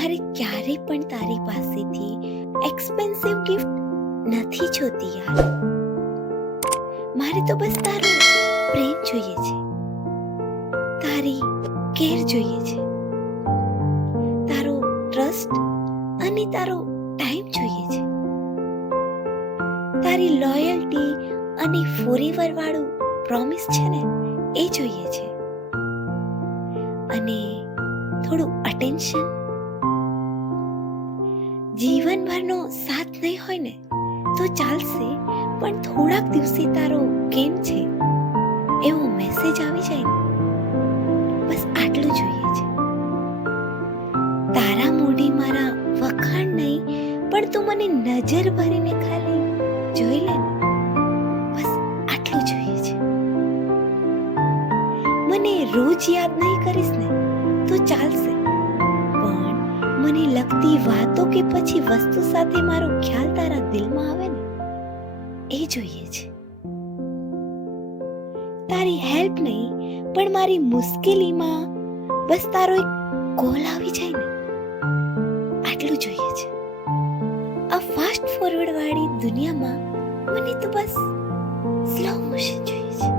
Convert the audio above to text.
મારે ક્યારે પણ તારી પાસેથી એક્સપેન્સિવ ગિફ્ટ નથી જોતી યાર. મારે તો બસ તારો પ્રેમ જોઈએ છે, તારી કેર જોઈએ છે, તારો ટ્રસ્ટ અને તારો ટાઈમ જોઈએ છે, તારી લોયલ્ટી અને ફોરએવર વાળું પ્રોમિસ છે ને એ જોઈએ છે, અને થોડું અટેન્શન. જીવનભરનો સાથ નહીં હોય ને તો ચાલશે, પણ થોડાક દિવસે તારો કેમ છે એવો મેસેજ આવી જાય ને, બસ આટલું જોઈએ છે. તારા મોઢે મારા વખાણ નહીં, પણ તું મને નજર ભરીને ખાલી જોઈ લે ને, બસ આટલું જોઈએ છે. મને રોજ યાદ નહીં કરીશ ને તો ચાલશે, પણ મને લગતી વાતો કે પછી વસ્તુ સાથે મારો ખ્યાલ તારા દિલમાં આવે ને એ જોઈએ છે. તારી હેલ્પ નહીં, પણ મારી મુશ્કેલીમાં બસ તારો એક કોલ આવી જાય ને આટલું જોઈએ છે. આ ફાસ્ટ ફોરવર્ડ વાળી દુનિયામાં મને તો બસ સ્લો મોશન જોઈએ છે.